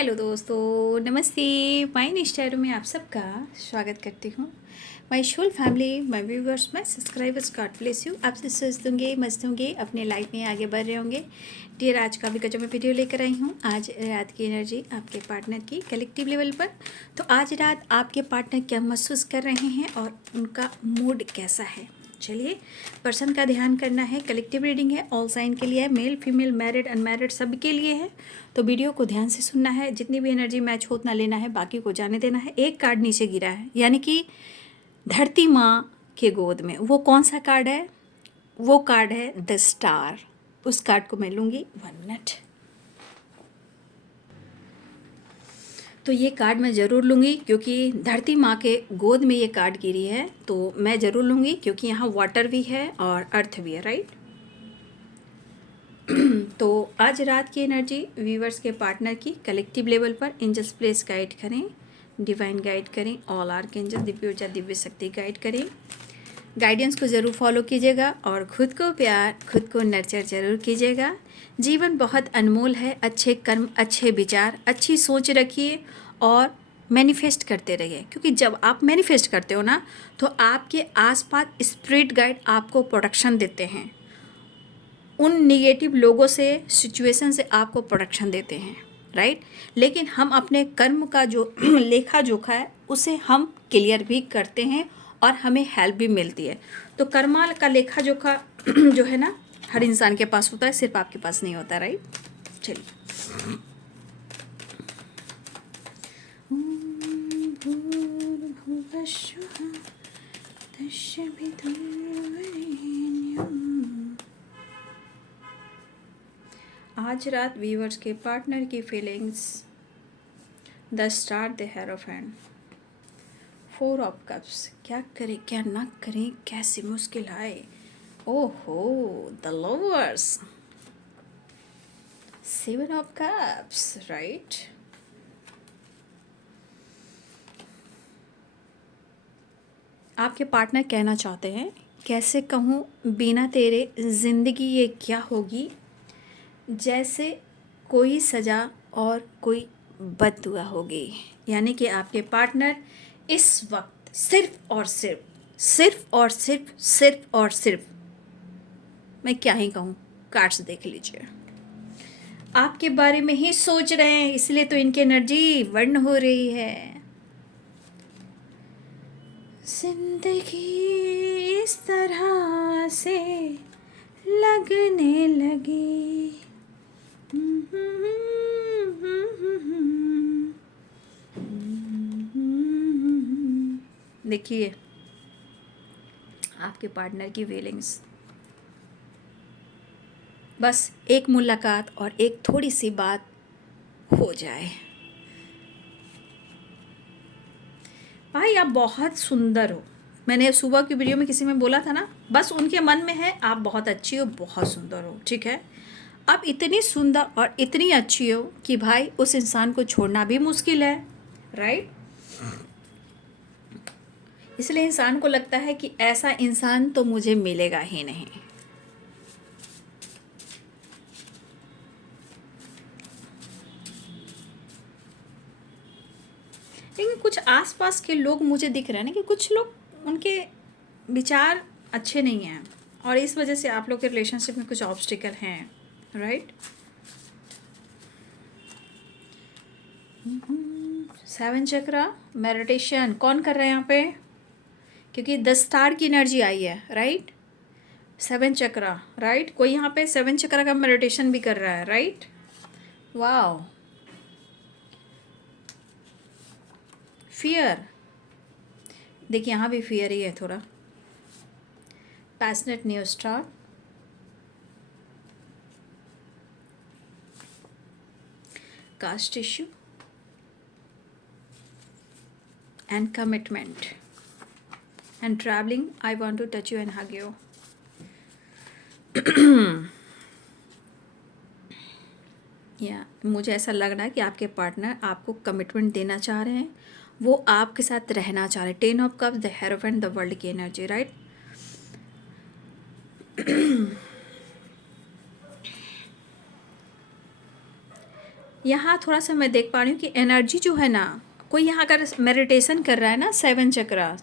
Hello दोस्तों, नमस्ते। My निष्ठा में आप सबका स्वागत करती हूँ। My soul family, my viewers, my subscribers, God bless you. आपसे स्वस्थ होंगे, मस्त होंगे, अपने लाइफ में आगे बढ़ रहे होंगे। डियर, आज का भी गजब में वीडियो लेकर आई हूँ। आज रात की एनर्जी आपके पार्टनर की कलेक्टिव लेवल पर। तो आज रात आपके पार्टनर क्या महसूस कर रहे हैं और उनका मूड कैसा है, चलिए पर्सन का ध्यान करना है। कलेक्टिव रीडिंग है, ऑल साइन के लिए है, मेल फीमेल मैरिड अनमैरिड सब के लिए है। तो वीडियो को ध्यान से सुनना है, जितनी भी एनर्जी मैच हो उतना लेना है, बाकी को जाने देना है। एक कार्ड नीचे गिरा है, यानी कि धरती माँ के गोद में। वो कौन सा कार्ड है? वो कार्ड है द स्टार। उस कार्ड को मैं लूँगी 1 मिनट। तो ये कार्ड मैं ज़रूर लूँगी क्योंकि धरती माँ के गोद में ये कार्ड गिरी है, तो मैं ज़रूर लूँगी क्योंकि यहाँ वाटर भी है और अर्थ भी है, राइट। तो आज रात की एनर्जी व्यूवर्स के पार्टनर की कलेक्टिव लेवल पर एंजल्स प्लेस गाइड करें, डिवाइन गाइड करें, ऑल आर्कएंजल, दिव्य ऊर्जा, दिव्य शक्ति गाइड करें। गाइडेंस को ज़रूर फॉलो कीजिएगा और खुद को प्यार, खुद को नर्चर ज़रूर कीजिएगा। जीवन बहुत अनमोल है। अच्छे कर्म, अच्छे विचार, अच्छी सोच रखिए और मैनिफेस्ट करते रहिए, क्योंकि जब आप मैनिफेस्ट करते हो ना, तो आपके आसपास स्पिरिट गाइड आपको प्रोटेक्शन देते हैं। उन निगेटिव लोगों से, सिचुएशन से आपको प्रोटेक्शन देते हैं, राइट। लेकिन हम अपने कर्म का जो लेखा जोखा है उसे हम क्लियर भी करते हैं और हमें हेल्प भी मिलती है। तो कर्मा का लेखा जोखा जो है ना, हर इंसान के पास होता है, सिर्फ आपके पास नहीं होता, राइट। चलिए, आज रात व्यूअर्स के पार्टनर की feelings. The star, the hierophant, 4 of cups. क्या करें क्या ना करें, कैसी मुश्किल आए। ओहो, the lovers, 7 of cups, right. आपके पार्टनर कहना चाहते हैं, कैसे कहूँ, बिना तेरे ज़िंदगी ये क्या होगी, जैसे कोई सज़ा और कोई बद्दुआ होगी। यानी कि आपके पार्टनर इस वक्त सिर्फ और सिर्फ, सिर्फ और सिर्फ, सिर्फ और सिर्फ, मैं क्या ही कहूँ, कार्ड्स देख लीजिए, आपके बारे में ही सोच रहे हैं। इसलिए तो इनकी एनर्जी वर्न हो रही है। जिंदगी इस तरह से लगने लगी। देखिए आपके पार्टनर की फीलिंग्स। बस एक मुलाकात और एक थोड़ी सी बात हो जाए। भाई आप बहुत सुंदर हो। मैंने सुबह की वीडियो में किसी में बोला था ना, बस उनके मन में है आप बहुत अच्छी हो, बहुत सुंदर हो, ठीक है। आप इतनी सुंदर और इतनी अच्छी हो कि भाई उस इंसान को छोड़ना भी मुश्किल है, राइट। इसलिए इंसान को लगता है कि ऐसा इंसान तो मुझे मिलेगा ही नहीं। लेकिन कुछ आसपास के लोग मुझे दिख रहे हैं ना, कि कुछ लोग उनके विचार अच्छे नहीं हैं और इस वजह से आप लोग के रिलेशनशिप में कुछ ऑब्स्टिकल हैं, राइट। 7 चक्रा मेडिटेशन कौन कर रहा है यहाँ पे? क्योंकि 10 स्टार की एनर्जी आई है, राइट। 7 चक्रा, राइट। कोई यहाँ पे 7 चक्रा का मेडिटेशन भी कर रहा है, राइट। वाओ। फियर, देखिए यहाँ भी फियर ही है थोड़ा। Passionate new star, caste issue and commitment and traveling. I want to touch you and hug you. या मुझे ऐसा लग रहा है कि आपके पार्टनर आपको कमिटमेंट देना चाह रहे हैं, वो आपके साथ रहना चाह रहे हैं। 10 of cups, the hierophant, the world की एनर्जी, राइट। यहाँ थोड़ा सा मैं देख पा रही हूँ कि एनर्जी जो है ना, कोई यहाँ अगर मेडिटेशन कर रहा है ना, 7 चक्रा,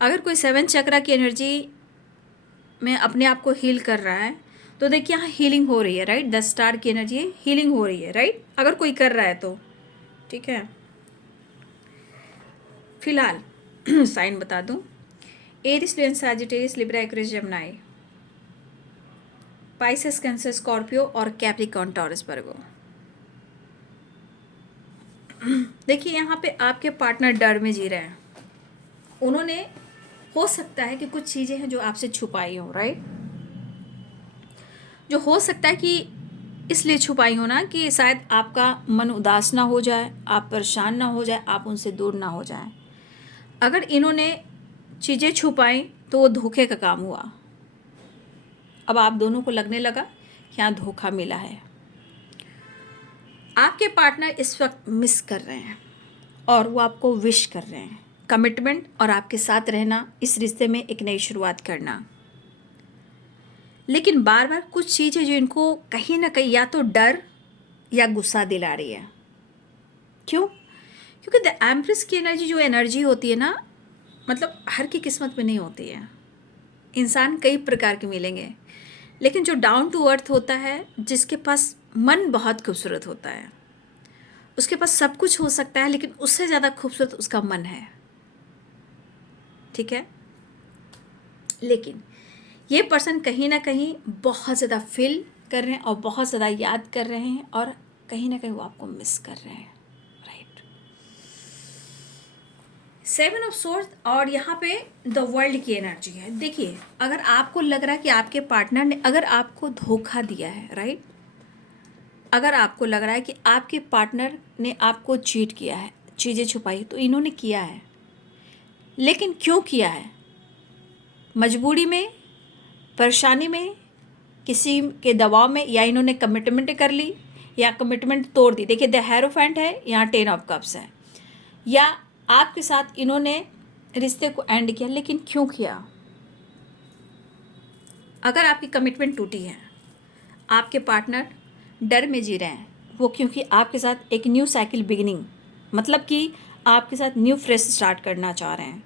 अगर कोई 7 चक्रा की एनर्जी में अपने आप को हील कर रहा है तो देखिए यहाँ हीलिंग हो रही है, राइट। 10 स्टार की एनर्जी हीलिंग हो रही है, राइट, अगर कोई कर रहा है तो ठीक है। फिलहाल साइन बता दूं, Aries, lion, Sagittarius, Libra, Aquarius, Gemini, Pisces, Cancer, Scorpio और कैप्रिकॉर्न, टॉरस, वर्गो। देखिए यहाँ पे आपके पार्टनर डर में जी रहे हैं। उन्होंने, हो सकता है कि कुछ चीज़ें हैं जो आपसे छुपाई हो, राइट, जो हो सकता है कि इसलिए छुपाई हो ना कि शायद आपका मन उदास ना हो जाए, आप परेशान ना हो जाए, आप उनसे दूर ना हो जाएं। अगर इन्होंने चीज़ें छुपाई तो वो धोखे का काम हुआ। अब आप दोनों को लगने लगा कि यहाँ धोखा मिला है। आपके पार्टनर इस वक्त मिस कर रहे हैं और वो आपको विश कर रहे हैं कमिटमेंट और आपके साथ रहना, इस रिश्ते में एक नई शुरुआत करना। लेकिन बार बार कुछ चीज़ें जो इनको कहीं ना कहीं या तो डर या गुस्सा दिला रही है। क्यों? क्योंकि द एम्प्रेस की एनर्जी जो एनर्जी होती है ना, मतलब हर की किस्मत में नहीं होती है। इंसान कई प्रकार के मिलेंगे, लेकिन जो डाउन टू अर्थ होता है, जिसके पास मन बहुत खूबसूरत होता है, उसके पास सब कुछ हो सकता है लेकिन उससे ज़्यादा खूबसूरत उसका मन है, ठीक है। लेकिन ये पर्सन कहीं ना कहीं बहुत ज़्यादा फील कर रहे हैं और बहुत ज़्यादा याद कर रहे हैं और कहीं ना कहीं वो आपको मिस कर रहे हैं, राइट। 7 ऑफ सोर्स और यहाँ पे द वर्ल्ड की एनर्जी है। देखिए, अगर आपको लग रहा है कि आपके पार्टनर ने अगर आपको धोखा दिया है, राइट, अगर आपको लग रहा है कि आपके पार्टनर ने आपको चीट किया है, चीज़ें छुपाई, तो इन्होंने किया है। लेकिन क्यों किया है? मजबूरी में, परेशानी में, किसी के दबाव में, या इन्होंने कमिटमेंट कर ली या कमिटमेंट तोड़ दी। देखिए द हेरोफेंट है, यहाँ 10 ऑफ कप्स है। या आपके साथ इन्होंने रिश्ते को एंड किया, लेकिन क्यों किया? अगर आपकी कमिटमेंट टूटी है, आपके पार्टनर डर में जी रहे हैं, वो क्योंकि आपके साथ एक न्यू साइकिल बिगिनिंग, मतलब कि आपके साथ न्यू फ्रेश स्टार्ट करना चाह रहे हैं,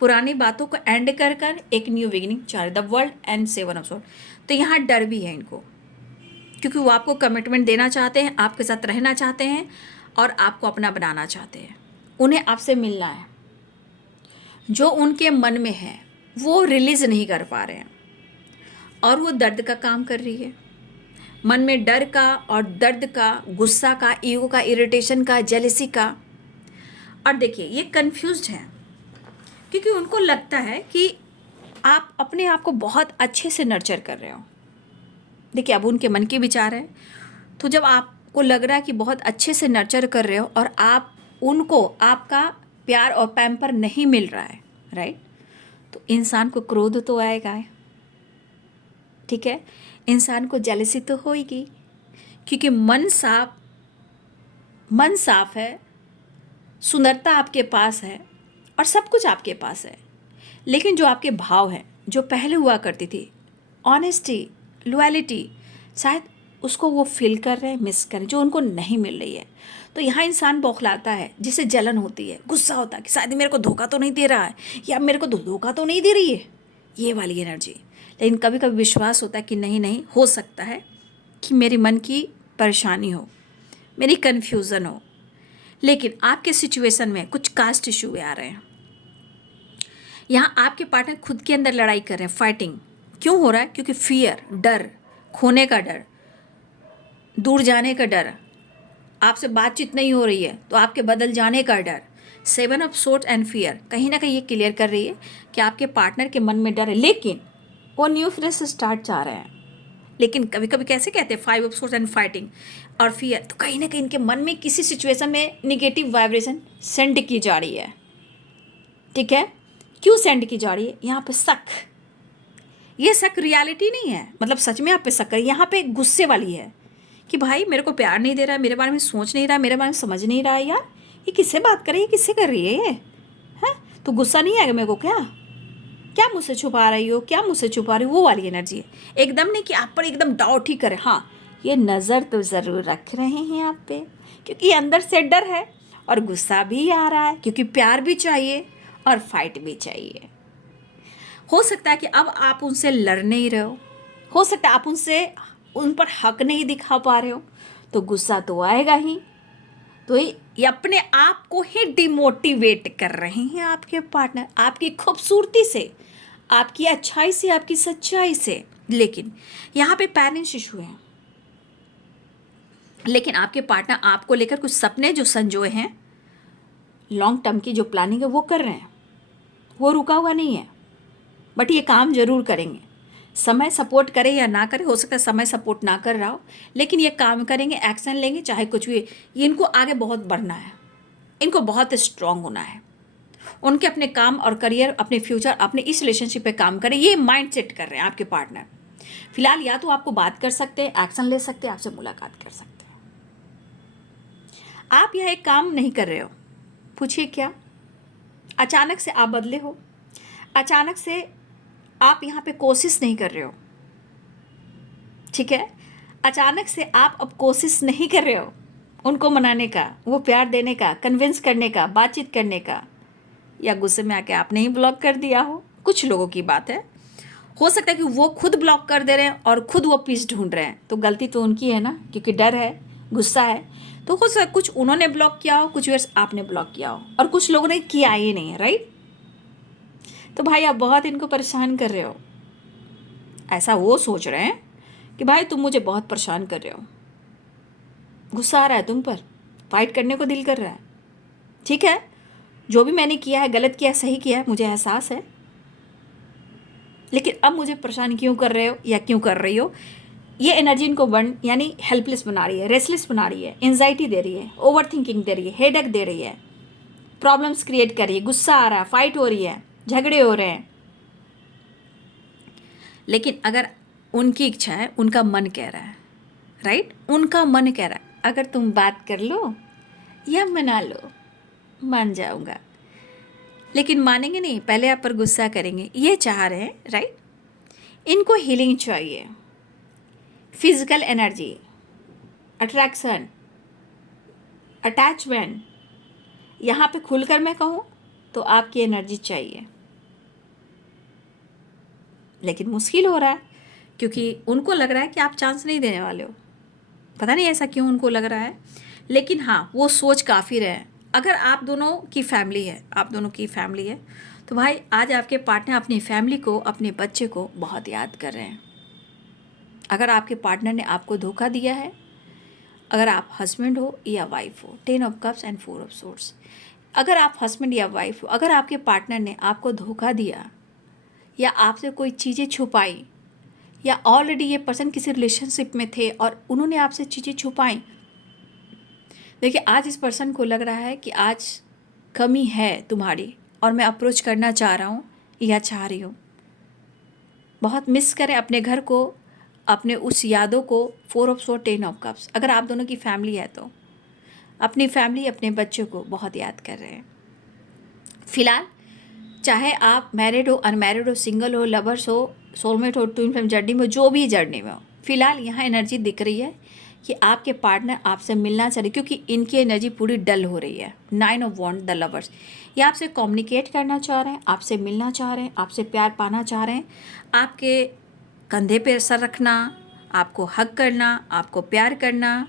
पुरानी बातों को एंड कर कर एक न्यू बिगिनिंग चाह रहे, the world and 7 of sword. तो यहाँ डर भी है इनको, क्योंकि वो आपको कमिटमेंट देना चाहते हैं, आपके साथ रहना चाहते हैं और आपको अपना बनाना चाहते हैं। उन्हें आपसे मिलना है, जो उनके मन में है वो रिलीज़ नहीं कर पा रहे हैं और वो दर्द का काम कर रही है। मन में डर का और दर्द का, गुस्सा का, ईगो का, इरिटेशन का, जेलसी का। और देखिए ये कंफ्यूज्ड है क्योंकि उनको लगता है कि आप अपने आप को बहुत अच्छे से नर्चर कर रहे हो। देखिए अब उनके मन के विचार हैं, तो जब आपको लग रहा है कि बहुत अच्छे से नर्चर कर रहे हो और आप उनको आपका प्यार और पैम्पर नहीं मिल रहा है, राइट, तो इंसान को क्रोध तो आएगा, ठीक है, इंसान को जेलसी तो होगी, क्योंकि मन साफ है, सुंदरता आपके पास है और सब कुछ आपके पास है, लेकिन जो आपके भाव हैं, जो पहले हुआ करती थी, ऑनेस्टी, लॉयल्टी, शायद उसको वो फील कर रहे हैं, मिस कर रहे हैं, जो उनको नहीं मिल रही है। तो यहाँ इंसान बौखलाता है, जिसे जलन होती है, गुस्सा होता है कि शायद मेरे को धोखा तो नहीं दे रहा है या मेरे को धोखा तो नहीं दे रही है, ये वाली एनर्जी। लेकिन कभी कभी विश्वास होता है कि नहीं, हो सकता है कि मेरे मन की परेशानी हो, मेरी कन्फ्यूज़न हो, लेकिन आपके सिचुएशन में कुछ कास्ट इशू आ रहे हैं। यहाँ आपके पार्टनर खुद के अंदर लड़ाई कर रहे हैं, फाइटिंग। क्यों हो रहा है? क्योंकि फियर, डर, खोने का डर, दूर जाने का डर, आपसे बातचीत नहीं हो रही है तो आपके बदल जाने का डर। 7 ऑफ सोर्ड्स एंड फियर कहीं ना कहीं ये क्लियर कर रही है कि आपके पार्टनर के मन में डर है, लेकिन वो न्यू फ्रेश स्टार्ट चाह रहे हैं। लेकिन कभी कभी कैसे कहते हैं 5 ऑफ सोर्ड्स एंड फाइटिंग और फियर, तो कहीं ना कहीं इनके मन में किसी सिचुएशन में निगेटिव वाइब्रेशन सेंड की जा रही है, ठीक है। क्यों सेंड की जा रही है? यहाँ पे शक, ये शक रियलिटी नहीं है, मतलब सच में आप पे शक है, यहाँ पे गुस्से वाली है कि भाई मेरे को प्यार नहीं दे रहा है, मेरे बारे में सोच नहीं रहा है, मेरे बारे में समझ नहीं रहा है, यार ये किससे बात कर रही है, किससे कर रही है ये, है? तो गुस्सा नहीं आएगा मेरे को? क्या मुझसे छुपा रही हो, क्या मुझसे छुपा रही हो, वो वाली एनर्जी है। एकदम नहीं कि आप पर एकदम डाउट ही करे, हाँ ये नज़र तो ज़रूर रख रहे हैं आप पे, क्योंकि अंदर से डर है और गुस्सा भी आ रहा है, क्योंकि प्यार भी चाहिए और फाइट भी चाहिए। हो सकता है कि अब आप उनसे लड़ नहीं रहे हो सकता है आप उन पर हक नहीं दिखा पा रहे हो, तो गुस्सा तो आएगा ही। तो ये अपने आप को ही डिमोटिवेट कर रहे हैं आपके पार्टनर, आपकी खूबसूरती से, आपकी अच्छाई से, आपकी सच्चाई से। लेकिन यहाँ पे पेरेंट्स इशू है। लेकिन आपके पार्टनर आपको लेकर कुछ सपने जो संजोए हैं, लॉन्ग टर्म की जो प्लानिंग है वो कर रहे हैं, वो रुका हुआ नहीं है। बट ये काम जरूर करेंगे। समय सपोर्ट करे या ना करे, हो सकता है समय सपोर्ट ना कर रहा हो, लेकिन ये काम करेंगे, एक्शन लेंगे, चाहे कुछ भी। ये इनको आगे बहुत बढ़ना है, इनको बहुत स्ट्रांग होना है। उनके अपने काम और करियर, अपने फ्यूचर, अपने इस रिलेशनशिप पे काम करें, ये माइंड सेट कर रहे हैं आपके पार्टनर। फिलहाल या तो आपको बात कर सकते हैं, एक्शन ले सकते हैं, आपसे मुलाकात कर सकते हैं। आप यह एक काम नहीं कर रहे हो, पूछिए क्या? अचानक से आप बदले हो, अचानक से आप यहाँ पे कोशिश नहीं कर रहे हो, ठीक है? अचानक से आप अब कोशिश नहीं कर रहे हो उनको मनाने का, वो प्यार देने का, कन्विंस करने का, बातचीत करने का, या गुस्से में आके आपने ही ब्लॉक कर दिया हो। कुछ लोगों की बात है, हो सकता है कि वो खुद ब्लॉक कर दे रहे हैं और खुद वो पीस ढूंढ रहे हैं, तो गलती तो उनकी है ना, क्योंकि डर है, गुस्सा है। तो हो सकता है कुछ उन्होंने ब्लॉक किया हो, कुछ वर्ष आपने ब्लॉक किया हो, और कुछ लोगों ने किया ही नहीं है, राइट? तो भाई आप बहुत इनको परेशान कर रहे हो। ऐसा वो सोच रहे हैं कि भाई तुम मुझे बहुत परेशान कर रहे हो, गुस्सा आ रहा है तुम पर, फाइट करने को दिल कर रहा है। ठीक है, जो भी मैंने किया है, गलत किया है, सही किया है, मुझे एहसास है, लेकिन अब मुझे परेशान क्यों कर रहे हो या क्यों कर रही हो? ये एनर्जी इनको यानी हेल्पलेस बना रही है, रेस्टलेस बना रही है, एंजाइटी दे रही है, ओवर थिंकिंग दे रही है, हेडेक दे रही है, प्रॉब्लम्स क्रिएट कर रही है, गुस्सा आ रहा है, फाइट हो रही है, झगड़े हो रहे हैं। लेकिन अगर उनकी इच्छा है, उनका मन कह रहा है, राइट? उनका मन कह रहा है अगर तुम बात कर लो या मना लो, मान जाऊंगा। लेकिन मानेंगे नहीं, पहले आप पर गुस्सा करेंगे। ये चाह रहे हैं, राइट? इनको हीलिंग चाहिए, फिजिकल एनर्जी, अट्रैक्शन, अटैचमेंट। यहाँ पे खुलकर मैं कहूँ तो आपकी एनर्जी चाहिए, लेकिन मुश्किल हो रहा है क्योंकि उनको लग रहा है कि आप चांस नहीं देने वाले हो। पता नहीं ऐसा क्यों उनको लग रहा है, लेकिन हाँ, वो सोच काफ़ी रहे हैं। अगर आप दोनों की फैमिली है, आप दोनों की फैमिली है, तो भाई आज आपके पार्टनर अपनी फैमिली को, अपने बच्चे को बहुत याद कर रहे हैं। अगर आपके पार्टनर ने आपको धोखा दिया है, अगर आप हस्बैंड हो या वाइफ हो, 10 of cups and 4 of swords, अगर आप हस्बैंड या वाइफ हो, अगर आपके पार्टनर ने आपको धोखा दिया या आपसे कोई चीज़ें छुपाई, या ऑलरेडी ये पर्सन किसी रिलेशनशिप में थे और उन्होंने आपसे चीज़ें छुपाई, देखिए आज इस पर्सन को लग रहा है कि आज कमी है तुम्हारी और मैं अप्रोच करना चाह रहा हूँ या चाह रही हूँ। बहुत मिस करें अपने घर को, अपने उस यादों को। 4 ऑफ सोर्ड, 10 ऑफ कप्स, अगर आप दोनों की फैमिली है तो अपनी फैमिली, अपने बच्चों को बहुत याद कर रहे हैं। फिलहाल चाहे आप मैरिड हो, अनमैरिड हो, सिंगल हो, लवर्स हो, सोलमेट हो, ट्विन फ्लेम जर्नी में, जो भी जर्नी में हो, फिलहाल यहाँ एनर्जी दिख रही है कि आपके पार्टनर आपसे मिलना चाह रहे, क्योंकि इनकी एनर्जी पूरी डल हो रही है। 9 ऑफ वॉन्ड, द लवर्स, ये आपसे कम्युनिकेट करना चाह रहे हैं, आपसे मिलना चाह रहे हैं, आपसे प्यार पाना चाह रहे हैं, आपके कंधे पे सर रखना, आपको हग करना, आपको प्यार करना,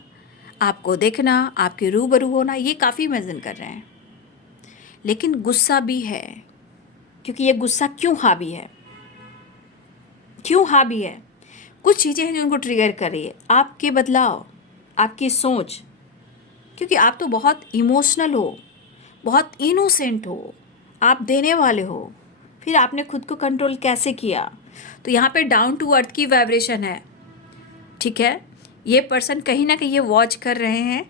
आपको देखना, आपके रूबरू होना, ये काफ़ी इमेजिन कर रहे हैं। लेकिन गुस्सा भी है, क्योंकि ये गुस्सा क्यों हावी है, क्यों हावी है? कुछ चीज़ें हैं जो उनको ट्रिगर कर रही है, आपके बदलाव, आपकी सोच, क्योंकि आप तो बहुत इमोशनल हो, बहुत इनोसेंट हो, आप देने वाले हो, फिर आपने खुद को कंट्रोल कैसे किया? तो यहाँ पे डाउन टू अर्थ की वाइब्रेशन है, ठीक है? ये पर्सन कहीं ना कहीं ये वॉच कर रहे हैं,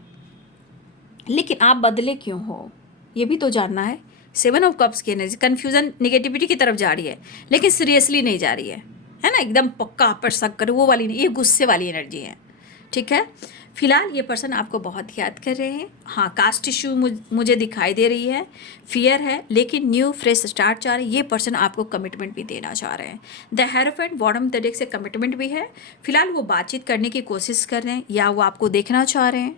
लेकिन आप बदले क्यों हो ये भी तो जानना है। 7 ऑफ कप्स की एनर्जी, कन्फ्यूजन, निगेटिविटी की तरफ जा रही है, लेकिन सीरियसली नहीं जा रही है ना? एकदम पक्का आप पर शक करे वो वाली नहीं, ये गुस्से वाली एनर्जी है, ठीक है? फिलहाल ये पर्सन आपको बहुत याद कर रहे हैं। हाँ, कास्ट इशू मुझे दिखाई दे रही है, फियर है, लेकिन न्यू फ्रेश स्टार्ट चाह रहे हैं। ये पर्सन आपको कमिटमेंट भी देना चाह रहे हैं। The hierophant bottom of the deck से कमिटमेंट भी है। फिलहाल वो बातचीत करने की कोशिश कर रहे हैं, या वो आपको देखना चाह रहे हैं,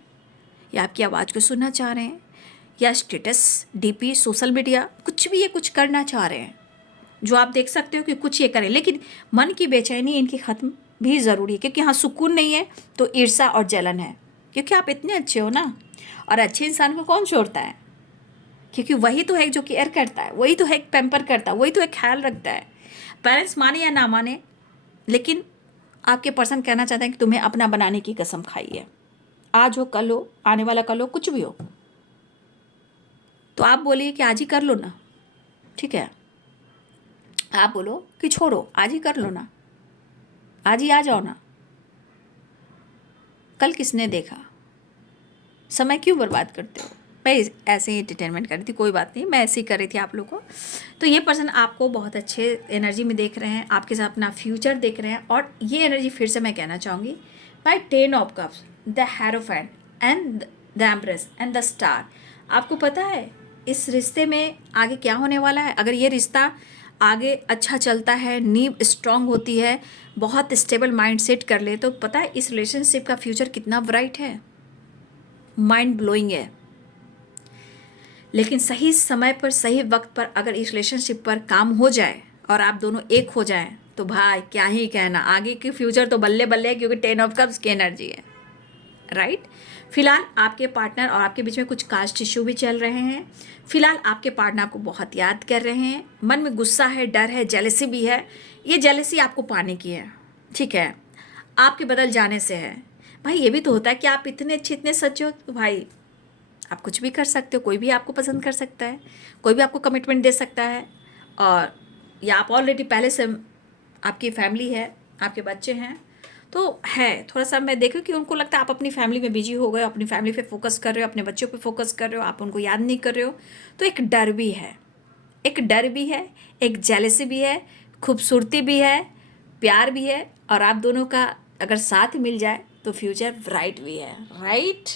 या आपकी आवाज़ को सुनना चाह रहे हैं, या स्टेटस, डीपी, सोशल मीडिया, कुछ भी ये कुछ करना चाह रहे हैं जो आप देख सकते हो कि कुछ ये करें। लेकिन मन की बेचैनी इनकी ख़त्म भी ज़रूरी है, क्योंकि यहाँ सुकून नहीं है तो ईर्ष्या और जलन है, क्योंकि आप इतने अच्छे हो ना। और अच्छे इंसान को कौन छोड़ता है, क्योंकि वही तो है जो केयर करता है, वही तो है पैम्पर करता है, वही तो एक ख्याल रखता है। पेरेंट्स माने या ना माने, लेकिन आपके पर्सन कहना चाहते हैं कि तुम्हें अपना बनाने की कसम खाई है। आज हो, कल हो, आने वाला कल हो, कुछ भी हो, तो आप बोलिए कि आज ही कर लो ना, ठीक है। आप बोलो कि छोड़ो, आज ही कर लो ना, आज ही आ जाओ ना, कल किसने देखा, समय क्यों बर्बाद करते हो। मैं ऐसे ही एंटरटेनमेंट कर रही थी, कोई बात नहीं, मैं ऐसे ही कर रही थी आप लोगों को। तो ये पर्सन आपको बहुत अच्छे एनर्जी में देख रहे हैं, आपके साथ अपना फ्यूचर देख रहे हैं। और ये एनर्जी फिर से मैं कहना चाहूँगी, by 10 of cups, the hierophant and the empress and the star. आपको पता है इस रिश्ते में आगे क्या होने वाला है। अगर ये रिश्ता आगे अच्छा चलता है, नींव स्ट्रांग होती है, बहुत स्टेबल माइंड सेट कर ले, तो पता है इस रिलेशनशिप का फ्यूचर कितना ब्राइट है, माइंड ब्लोइंग है। लेकिन सही समय पर, सही वक्त पर अगर इस रिलेशनशिप पर काम हो जाए और आप दोनों एक हो जाएं, तो भाई क्या ही कहना, आगे की फ्यूचर तो बल्ले बल्ले है, क्योंकि 10 ऑफ कप्स की एनर्जी है, राइट। फिलहाल आपके पार्टनर और आपके बीच में कुछ कास्ट इशू भी चल रहे हैं। फिलहाल आपके पार्टनर आपको बहुत याद कर रहे हैं, मन में गुस्सा है, डर है, जेलसी भी है। ये जेलसी आपको पाने की है, ठीक है, आपके बदल जाने से है। भाई ये भी तो होता है कि आप इतने अच्छे, इतने सच्चे हो, तो भाई आप कुछ भी कर सकते हो, कोई भी आपको पसंद कर सकता है, कोई भी आपको कमिटमेंट दे सकता है। और या आप ऑलरेडी पहले से, आपकी फैमिली है, आपके बच्चे हैं, तो है थोड़ा सा मैं देखूँ कि उनको लगता है आप अपनी फैमिली में बिजी हो गए, अपनी फैमिली पे फोकस कर रहे हो, अपने बच्चों पे फोकस कर रहे हो, आप उनको याद नहीं कर रहे हो। तो एक डर भी है, एक डर भी है, एक जेलसी भी है, खूबसूरती भी है, प्यार भी है। और आप दोनों का अगर साथ मिल जाए तो फ्यूचर ब्राइट भी है, राइट।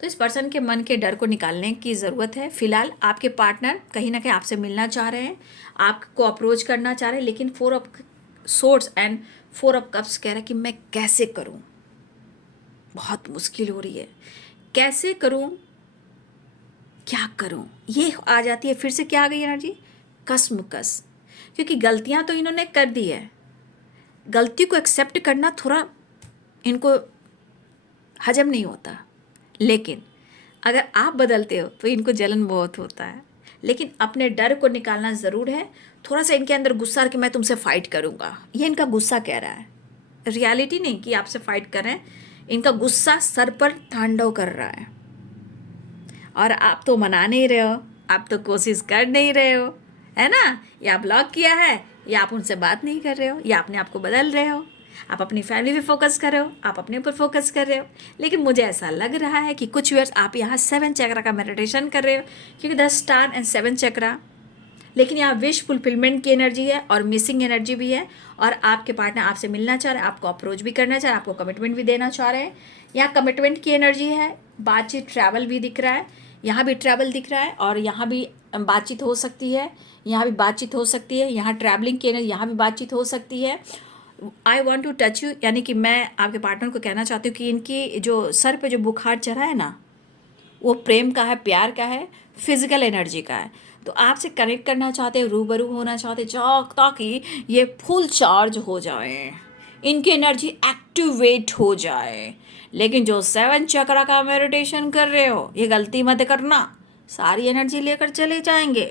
तो इस पर्सन के मन के डर को निकालने की ज़रूरत है। फिलहाल आपके पार्टनर कहीं ना कहीं आपसे मिलना चाह रहे हैं, आपको अप्रोच करना चाह रहे हैं, लेकिन 4 of swords and 4 of cups कह रहा है कि मैं कैसे करूं, बहुत मुश्किल हो रही है, कैसे करूं, क्या करूं, ये आ जाती है। फिर से क्या आ गई एनर्जी, कसमकस, क्योंकि गलतियां तो इन्होंने कर दी है, गलती को एक्सेप्ट करना थोड़ा इनको हजम नहीं होता। लेकिन अगर आप बदलते हो तो इनको जलन बहुत होता है, लेकिन अपने डर को निकालना ज़रूर है। थोड़ा सा इनके अंदर गुस्सा है कि मैं तुमसे फ़ाइट करूँगा, ये इनका गुस्सा कह रहा है, रियलिटी नहीं कि आपसे फ़ाइट कर रहे हैं। इनका गुस्सा सर पर तांडव कर रहा है, और आप तो मना नहीं रहे हो, आप तो कोशिश कर नहीं रहे हो, है ना। या ब्लॉक किया है, या आप उनसे बात नहीं कर रहे हो, या अपने आप को बदल रहे हो, आप अपनी फैमिली पे फोकस कर रहे हो, आप अपने ऊपर फोकस कर रहे हो। लेकिन मुझे ऐसा लग रहा है कि कुछ व्यूअर्स आप यहाँ 7 चक्रा का मेडिटेशन कर रहे हो, क्योंकि 10 स्टार एंड 7 चक्रा। लेकिन यहाँ विश फुलफिलमेंट की एनर्जी है और मिसिंग एनर्जी भी है, और आपके पार्टनर आपसे मिलना चाह रहे हैं, आपको अप्रोच भी करना चाह रहे हैं, आपको कमिटमेंट भी देना चाह रहे हैं। यहाँ कमिटमेंट की एनर्जी है, बातचीत, ट्रैवल भी दिख रहा है, यहाँ भी ट्रैवल दिख रहा है, और यहाँ भी बातचीत हो सकती है, यहाँ भी बातचीत हो सकती है, यहाँ ट्रैवलिंग की एनर्जी, यहाँ भी बातचीत हो सकती है। I want to touch you, यानी कि मैं आपके पार्टनर को कहना चाहती हूँ कि इनकी जो सर पे जो बुखार चढ़ा है ना, वो प्रेम का है, प्यार का है, फिजिकल एनर्जी का है। तो आपसे कनेक्ट करना चाहते हैं, रूबरू होना चाहते हैं, ताकि ये फुल चार्ज हो जाए, इनकी एनर्जी एक्टिवेट हो जाए। लेकिन जो 7 चक्रा का मेडिटेशन कर रहे हो, ये गलती मत करना, सारी एनर्जी लेकर चले जाएंगे,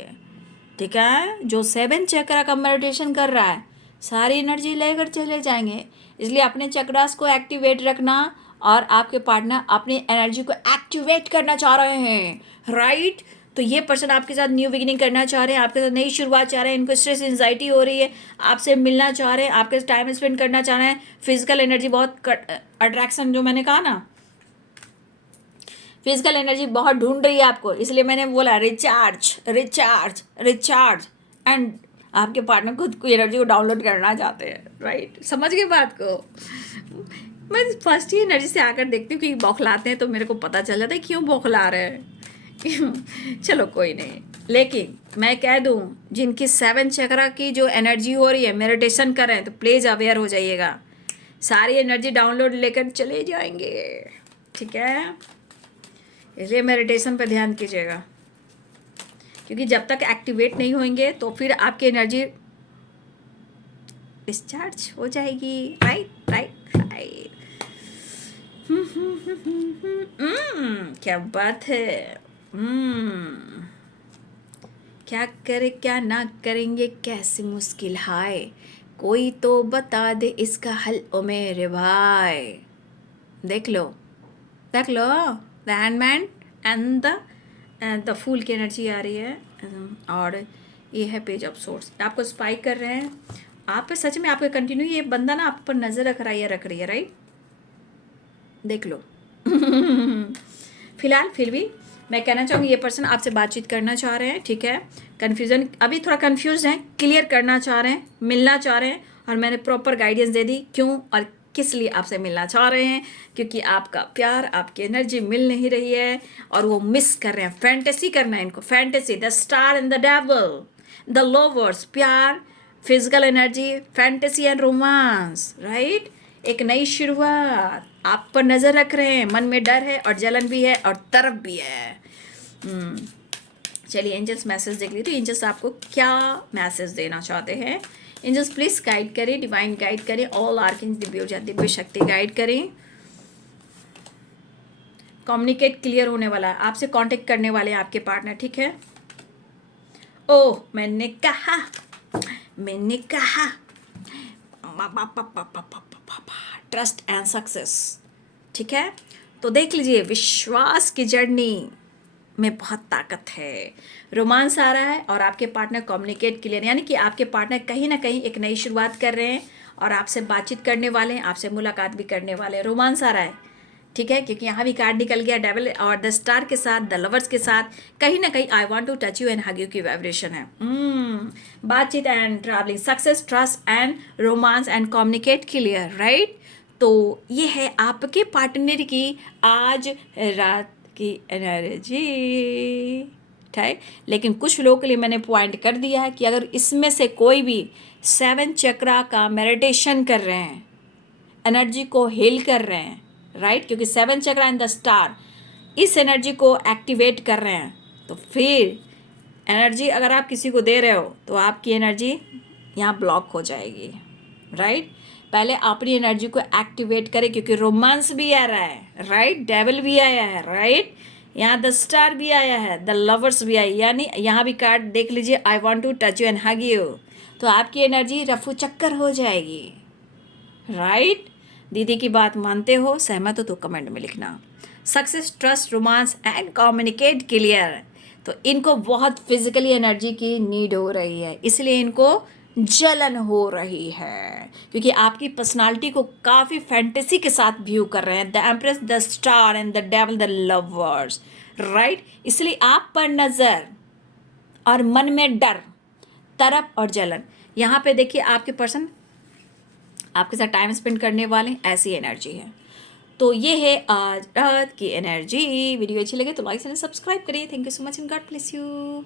ठीक है। जो 7 चक्रा का मेडिटेशन कर रहा है, सारी एनर्जी लेकर चले जाएंगे। इसलिए अपने चक्रास को एक्टिवेट रखना, और आपके पार्टनर अपनी एनर्जी को एक्टिवेट करना चाह रहे हैं, राइट। तो ये पर्सन आपके साथ न्यू बिगिनिंग करना चाह रहे हैं, आपके साथ नई शुरुआत चाह रहे हैं, इनको स्ट्रेस एंजाइटी हो रही है, आपसे मिलना चाह रहे हैं, आपके साथ टाइम स्पेंड करना चाह रहे हैं। फिजिकल एनर्जी बहुत अट्रैक्शन, जो मैंने कहा ना, फिजिकल एनर्जी बहुत ढूंढ रही है आपको, इसलिए मैंने बोला रिचार्ज रिचार्ज रिचार्ज। एंड आपके पार्टनर खुद को एनर्जी को डाउनलोड करना चाहते हैं, राइट? समझ गए बात को? मैं फर्स्ट ही एनर्जी से आकर देखती हूँ कि बौखलाते हैं तो मेरे को पता चल जाता है क्यों बौखला रहे हैं। चलो कोई नहीं, लेकिन मैं कह दूँ जिनकी 7 चक्रा की जो एनर्जी हो रही है, मेडिटेशन कर रहे हैं, तो प्लीज़ अवेयर हो जाइएगा, सारी एनर्जी डाउनलोड लेकर चले जाएंगे, ठीक है? इसलिए मेडिटेशन पर ध्यान कीजिएगा, क्योंकि जब तक एक्टिवेट नहीं होंगे तो फिर आपकी एनर्जी डिस्चार्ज हो जाएगी, राइट राइट राइट। क्या बात है। क्या करे क्या ना करेंगे, कैसी मुश्किल हाय, कोई तो बता दे इसका हल ओ मेरे भाई। देख लो the hanged man and the fool की एनर्जी आ रही है, और ये है पेज ऑफ सोर्स, आपको स्पाइक कर रहे हैं आप पे, सच में आपके कंटिन्यू ये बंदा ना आप पर नज़र रख रही है, राइट? देख लो। फिलहाल फिर भी मैं कहना चाहूँगी ये पर्सन आपसे बातचीत करना चाह रहे हैं, ठीक है? कन्फ्यूज़न अभी थोड़ा कन्फ्यूज हैं, क्लियर करना चाह रहे हैं, मिलना चाह रहे हैं, और मैंने प्रॉपर गाइडेंस दे दी क्यों और किस लिए आपसे मिलना चाह रहे हैं, क्योंकि आपका प्यार, आपकी एनर्जी मिल नहीं रही है और वो मिस कर रहे हैं। फैंटेसी करना है इनको, fantasy, the star and the devil, the lovers, प्यार, physical energy, fantasy and romance, right? एक नई शुरुआत, आप पर नज़र रख रहे हैं, मन में डर है और जलन भी है और तरफ भी है। चलिए एंजल्स मैसेज देख लीजिए, एंजल्स आपको क्या मैसेज देना चाहते हैं। एंजल्स प्लीज गाइड करें, डिवाइन गाइड करें, ऑल आर्किंस, दिव्य ऊर्जा, दिव्य शक्ति गाइड करें। कम्युनिकेट क्लियर होने वाला है, आपसे कांटेक्ट करने वाले हैं आपके पार्टनर, ठीक है? ओह मैंने कहा ट्रस्ट एंड सक्सेस, ठीक है? तो देख लीजिए, विश्वास की जर्नी में बहुत ताकत है, रोमांस आ रहा है और आपके पार्टनर कम्युनिकेट क्लियर, यानी कि आपके पार्टनर कहीं ना कहीं एक नई शुरुआत कर रहे हैं और आपसे बातचीत करने वाले हैं, आपसे मुलाकात भी करने वाले हैं। रोमांस आ रहा है, ठीक है? क्योंकि यहाँ भी कार्ड निकल गया डेविल और द स्टार के साथ, द लवर्स के साथ कहीं ना कहीं I want to touch you and hug you की वाइब्रेशन है। बातचीत and travelling, success, trust and romance and communicate clear, right? तो ये है आपके पार्टनर की आज रात की एनर्जी, ठीक? लेकिन कुछ लोगों के लिए मैंने पॉइंट कर दिया है कि अगर इसमें से कोई भी 7 चक्रा का मेडिटेशन कर रहे हैं, एनर्जी को हील कर रहे हैं, राइट? क्योंकि 7 चक्रा इन द स्टार इस एनर्जी को एक्टिवेट कर रहे हैं, तो फिर एनर्जी अगर आप किसी को दे रहे हो तो आपकी एनर्जी यहाँ ब्लॉक हो जाएगी, राइट? पहले अपनी एनर्जी को एक्टिवेट करें, क्योंकि रोमांस भी आ रहा है, राइट? डेविल भी आया है, राइट? यहाँ द स्टार भी आया है, द लवर्स भी आई, यानी यहाँ भी कार्ड देख लीजिए, I want to touch you and hug you, तो आपकी एनर्जी रफू चक्कर हो जाएगी, राइट? दीदी की बात मानते हो, सहमत हो तो कमेंट में लिखना। Success, trust, romance and communicate clear, तो इनको बहुत फिजिकली एनर्जी की नीड हो रही है, इसलिए इनको जलन हो रही है, क्योंकि आपकी पर्सनालिटी को काफ़ी फैंटेसी के साथ व्यू कर रहे हैं, the empress, the star and the devil, the lovers, right? इसलिए आप पर नज़र और मन में डर, तरफ और जलन। यहाँ पे देखिए आपके पर्सन आपके साथ टाइम स्पेंड करने वाले, ऐसी एनर्जी है। तो ये है आज रात की एनर्जी। वीडियो अच्छी लगे तो लाइक एंड सब्सक्राइब करिए। Thank you so much and God bless you.